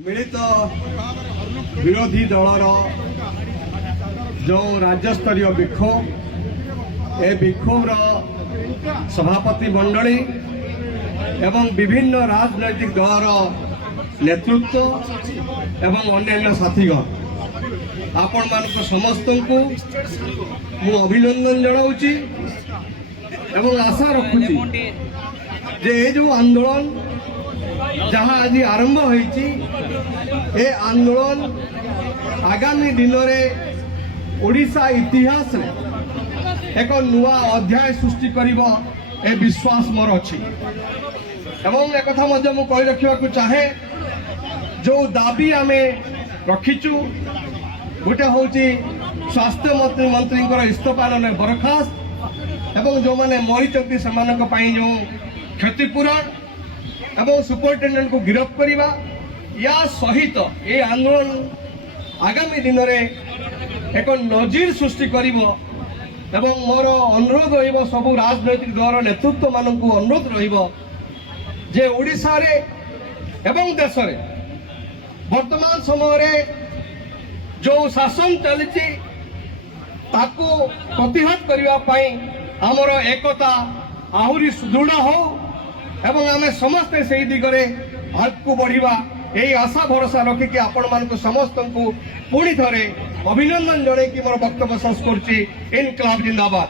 मिलित विरोधी दलर जो राज्यस्तरीय विक्षोभ ए विक्षोभ सभापति मंडली एवं विभिन्न राजनैतिक दलर नेतृत्व एवं अन्य साथीगण आपण मान समस्त को मु अभिनंदन जनाऊँगी एवं आशा रखुची जे ये जो आंदोलन जहाँ आज आरंभ होईची ए आंदोलन आगामी दिन में ओडिशा इतिहास रे एक नुआ अध्याय सृष्टि करिबो ए विश्वास मोर अछि एवं एक कथा मध्य मु कहि रखिबा को चाहे जो दाबी आमे रखिचु गोटे होची स्वास्थ्य मंत्री इस्तीफा ने बरखास्त एवं जो माने मरीचंती समानक पई जो क्षतिपूरण एवं सुपरिटेडेंट को गिरफ्त करवा या सहित ये आंदोलन आगामी दिन में एक नजीर सृष्टि करिवो एवं मोर अनुरोध रहिबो सबु राजनैतिक दल नेतृत्व मान को अनुरोध रहिबो जे ओडिशा रे एवं देश रे वर्तमान समय रे जो शासन चलती ताकू प्रतिहत करने पाई आमर एकता आहुरी सुदृढ़ हो एवं आमे समस्ते से दिगरे आगू बढ़िबा यही आशा भरोसा रखिकी आपण मान समस्त को पुणी थे अभिनंदन जन कि मोर वक्तव्य शेष करुच्ची। इनकलाब जिंदाबाद।